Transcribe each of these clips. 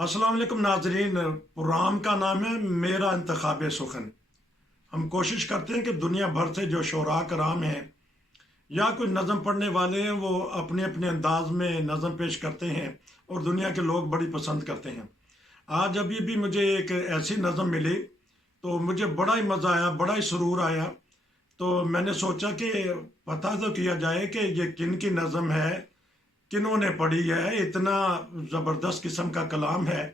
अस्सलाम वालेकुम नाजरीन। प्रोग्राम का नाम है मेरा इंतखाब सुखन। हम कोशिश करते हैं कि दुनिया भर से जो शोरा कराम हैं या कोई नज़म पढ़ने वाले हैं वो अपने अपने अंदाज में नज़म पेश करते हैं और दुनिया के लोग बड़ी पसंद करते हैं। आज अभी भी मुझे एक ऐसी नज़म मिली तो मुझे बड़ा ही मज़ा आया, बड़ा ही सुरूर आया। तो मैंने सोचा कि पता तो किया जाए कि ये किन की नज़म है, किन्होंने पढ़ी है। इतना ज़बरदस्त किस्म का कलाम है।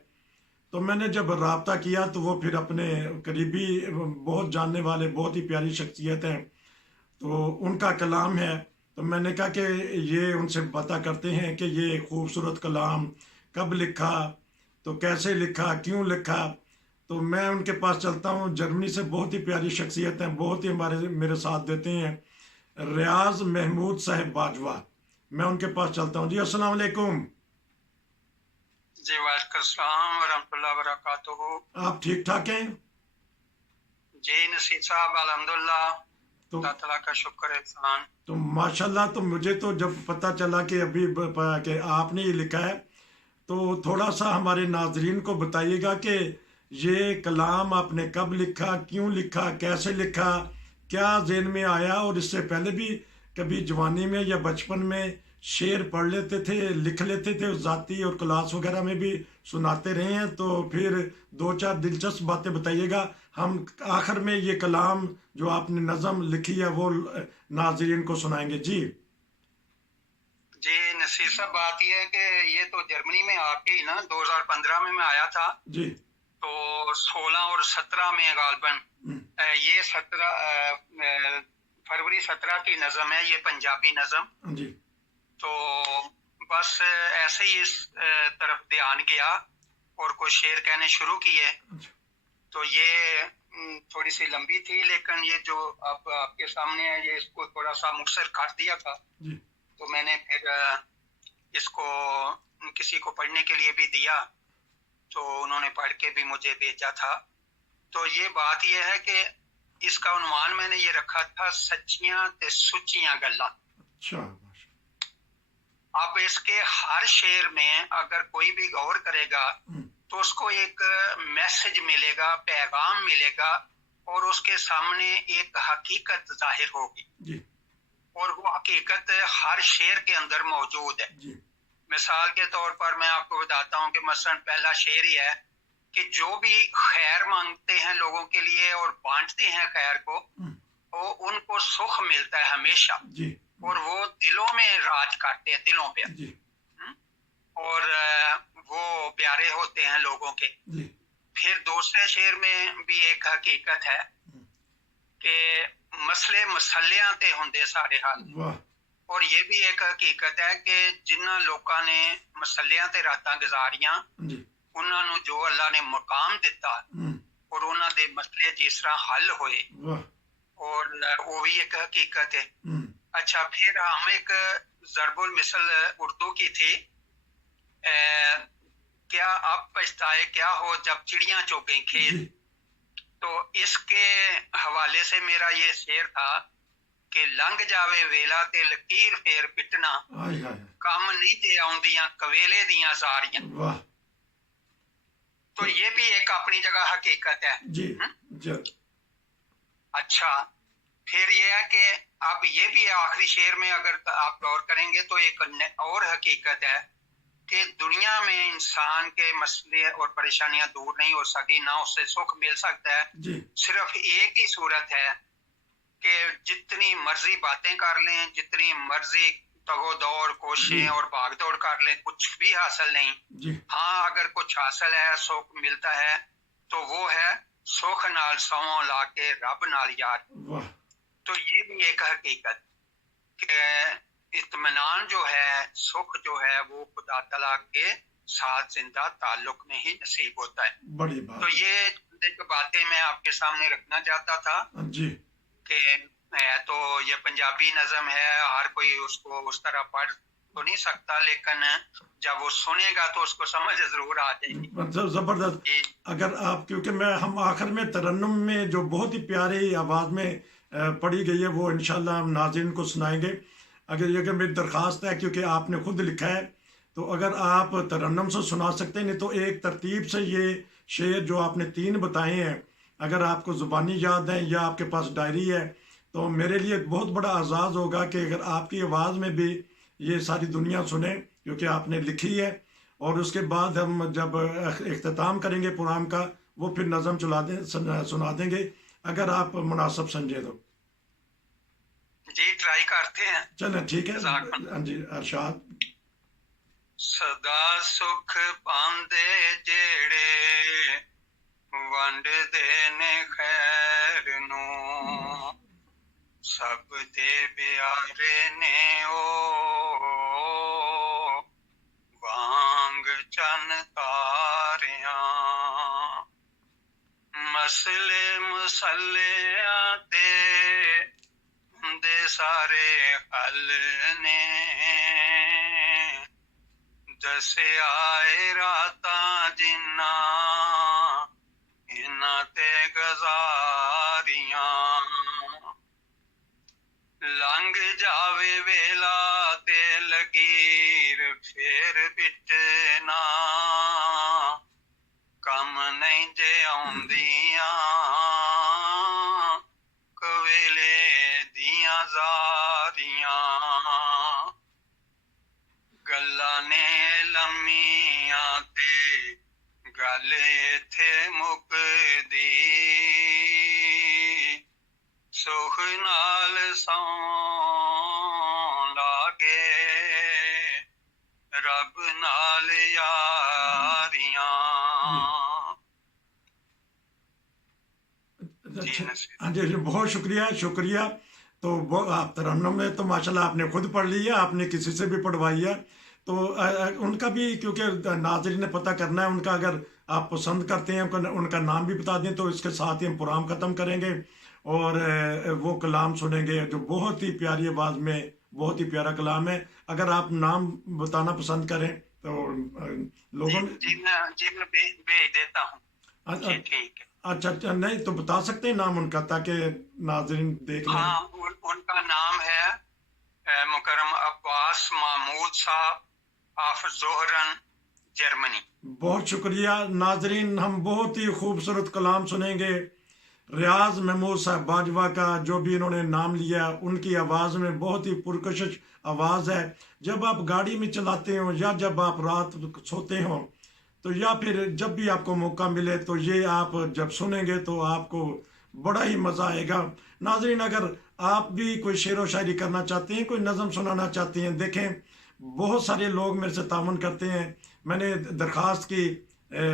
तो मैंने जब रब्ता किया तो वो फिर अपने करीबी बहुत जानने वाले बहुत ही प्यारी शख्सियत हैं, तो उनका कलाम है। तो मैंने कहा कि ये उनसे पता करते हैं कि ये खूबसूरत कलाम कब लिखा, तो कैसे लिखा, क्यों लिखा। तो मैं उनके पास चलता हूँ। जर्मनी से बहुत ही प्यारी शख्सियत हैं, बहुत ही मेरे साथ देते हैं। रियाज महमूद साहब बाजवा, मैं उनके पास चलता हूँ। जी अस्सलाम वालेकुम। जी वालेकुम सलाम व रहमतुल्लाहि व बरकातुहू। आप ठीक ठाक हैं? जी नसीर साहब अल्हम्दुलिल्लाह, तो अल्लाह ताला का शुक्र है एहसान। तो माशाल्लाह। तो मुझे तो जब पता चला कि अभी कि आपने ये लिखा है, तो थोड़ा सा हमारे नाजरीन को बताइएगा कि ये कलाम आपने कब लिखा, क्यों लिखा, कैसे लिखा, क्या ज़हन में आया। और इससे पहले भी कभी जवानी में या बचपन में शेर पढ़ लेते थे, लिख लेते थे, ज़ाती और क्लास वगैरह में भी सुनाते रहे हैं। तो फिर दो चार दिलचस्प बातें बताइएगा। हम आखिर में ये कलाम जो आपने नज़म लिखी है वो नाजरीन को सुनाएंगे। जी जी नसीर साहब, बात यह है कि ये तो जर्मनी में आके ही ना 2015 में मैं आया था। जी तो 16 और 17 में गालबन ये 17 फरवरी 17 की नज़म है, ये पंजाबी नज़म। जी तो बस ऐसे ही इस तरफ ध्यान गया और कुछ शेर कहने शुरू किए। तो ये थोड़ी सी लंबी थी, लेकिन ये जो अब आपके सामने है ये इसको थोड़ा सा मुख्तसर कर दिया था। तो मैंने फिर इसको किसी को पढ़ने के लिए भी दिया, तो उन्होंने पढ़ के भी मुझे भेजा था। तो ये बात ये है कि इसका उन्वान मैंने ये रखा था, सच्चियां ते सुच्चियां गल्लां। अच्छा। अब इसके हर शेर में अगर कोई भी गौर करेगा तो उसको एक मैसेज मिलेगा, पैगाम मिलेगा, और उसके सामने एक हकीकत जाहिर होगी जी। और वो हकीकत हर शेर के अंदर मौजूद है जी। मिसाल के तौर पर मैं आपको बताता हूँ कि मसलन पहला शेर ही है कि जो भी खैर मांगते हैं लोगों के लिए और बांटते हैं खैर को, वो उनको सुख मिलता है हमेशा जी। और वो दिलों में राज करते हैं, दिलों पे जी। और वो प्यारे होते हैं लोगों के। जी। फिर दूसरे शेर में भी एक हकीकत है कि मसले मसलियां ते हुंदे सारे हाल। और ये भी एक हकीकत है कि जिन्हां लोगों ने मसलियां ते रातां गुजारियां उन्होंने जो अल्लाह ने मकाम दिता और उन्होंने दे मसले जिस तरह हल होए, और वो भी एक हकीकत है। अच्छा, फिर हम एक ज़रबुल मिसल उर्दू की थी, क्या अब पछताए क्या हो जब चिड़ियां चुग गई खेत। तो इसके हवाले से मेरा ये शेर था कि लंघ जावे वेला ते लकीर फेर पिटना, कम नहीं जे आउंदियां कवेले दियां सारियां। तो ये भी एक अपनी जगह हकीकत है जी। अच्छा, फिर ये है कि अब ये भी आखिरी शेर में अगर आप गौर करेंगे तो एक और हकीकत है कि दुनिया में इंसान के मसले और परेशानियां दूर नहीं हो सकती, ना उससे सुख मिल सकता है। सिर्फ एक ही सूरत है कि जितनी मर्जी बातें कर लें, जितनी मर्जी तगो दौड़ कोशिशें और भाग दौड़ कर लें, कुछ भी हासिल नहीं। हाँ, अगर कुछ हासिल है, सुख मिलता है, तो वो है सुख नाल सौं ला के रब नाल यार। तो ये भी एक हकीकत कि इत्मीनान जो है, सुख जो है, वो खुदा तआला के साथ जिंदा ताल्लुक में ही नसीब होता है। बड़ी बात। तो ये बातें मैं आपके सामने रखना चाहता था जी कि तो ये पंजाबी नज़म है, हर कोई उसको उस तरह पढ़ तो नहीं सकता, लेकिन जब वो सुनेगा तो उसको समझ जरूर आ जाएगी। जबरदस्त। अगर आप, क्योंकि हम आखिर में तरन्नुम में जो बहुत ही प्यारी आवाज़ में पढ़ी गई है वो इंशाल्लाह हम नाज़रीन को सुनाएंगे। अगर ये मेरी दरख्वास्त है, क्योंकि आपने खुद लिखा है تو اگر آپ ترنم سے سنا سکتے ہیں، نہیں تو ایک ترتیب سے یہ شعر جو آپ نے 3 بتائے ہیں، اگر آپ کو زبانی یاد ہے یا آپ کے پاس ڈائری ہے، تو میرے لیے ایک بہت بڑا اعزاز ہوگا کہ اگر آپ کی آواز میں بھی یہ ساری دنیا سنے، کیونکہ آپ نے لکھی ہے، اور اس کے بعد ہم جب اختتام کریں گے پروگرام کا، وہ پھر نظم سنا دیں گے اگر آپ مناسب سمجھے تو۔ جی ٹرائی کرتے ہیں۔ چلیں ٹھیک ہے، جزاک اللہ۔ ہاں جی ارشاد۔ ਸਦਾ ਸੁਖ ਪਾਉਂਦੇ ਜਿਹੜੇ ਵੰਡਦੇ ਨੇ ਖੈਰ ਨੂੰ, ਸਭ ਦੇ ਪਿਆਰੇ ਨੇ ਉਹ ਵਾਂਗ ਚੰਨ ਤਾਰਿਆਂ, ਮਸਲੇ ਮਸਲਿਆਂ ਤੇ ਹੁੰਦੇ ਸਾਰੇ ਹੱਲ ਨੇ, ਦੱਸੇ ਆਏ ਰਾਤਾਂ ਜਿਨ੍ਹਾਂ ਇਹਨਾਂ ਤੇ ਗੁਜ਼ਾਰੀਆਂ, ਲੰਘ ਜਾਵੇ ਵੇਲਾ ਤੇ ਲਕੀਰ ਫੇਰ ਬਿਟਨਾ, ਕੰਮ ਨਹੀਂ ਜੇ ਆਉਂਦੀਆਂ ਕਵੇਲੇ ਦੀਆਂ ਜ਼ਾਰੀਆਂ, ਗੱਲਾਂ ਨੇ ਲੰਮੀਆਂ ਤੇ ਗੱਲ ਇੱਥੇ ਮੁੱਕਦੀ, ਸੁਖ ਨਾਲ ਸੌਂ ਲਾਗੇ ਰੱਬ ਨਾਲ ਯਾਰੀਆਂ। ہاں جی بہت شکریہ۔ تو آپ ترنم میں تو ماشاءاللہ آپ نے خود پڑھ لی ہے، آپ نے کسی سے بھی پڑھوائی ہے، تو ان کا بھی کیونکہ ناظرین نے پتہ کرنا ہے، ان کا اگر آپ پسند کرتے ہیں ان کا نام بھی بتا دیں، تو اس کے ساتھ ہی ہم پروگرام ختم کریں گے اور وہ کلام سنیں گے جو بہت ہی پیاری آواز میں بہت ہی پیارا کلام ہے۔ اگر آپ نام بتانا پسند کریں تو لوگوں جی میں بھیج دیتا ہوں۔ جی ٹھیک ہے۔ اچھا نہیں تو بتا سکتے ہیں نام ان کا تاکہ ناظرین دیکھ لیں؟ ہاں ان کا نام ہے مکرم عباس محمود صاحب آف زہرن جرمنی۔ بہت شکریہ ناظرین، ہم بہت ہی خوبصورت کلام سنیں گے ریاض محمود صاحب باجوہ کا، جو بھی انہوں نے نام لیا، ان کی آواز میں بہت ہی پرکشش آواز ہے۔ جب آپ گاڑی میں چلاتے ہوں یا جب آپ رات سوتے ہوں تو یا پھر جب بھی آپ کو موقع ملے تو یہ آپ جب سنیں گے تو آپ کو بڑا ہی مزہ آئے گا۔ ناظرین اگر آپ بھی کوئی شعر و شاعری کرنا چاہتے ہیں، کوئی نظم سنانا چاہتے ہیں، دیکھیں بہت سارے لوگ میرے سے تعاون کرتے ہیں۔ میں نے درخواست کی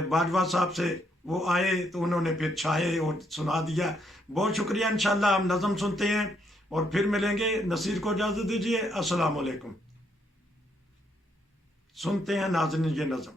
باجوہ صاحب سے، وہ آئے تو انہوں نے پھر چھائے اور سنا دیا۔ بہت شکریہ، انشاءاللہ ہم نظم سنتے ہیں اور پھر ملیں گے۔ نصیر کو اجازت دیجیے، السلام علیکم۔ سنتے ہیں ناظرین یہ نظم۔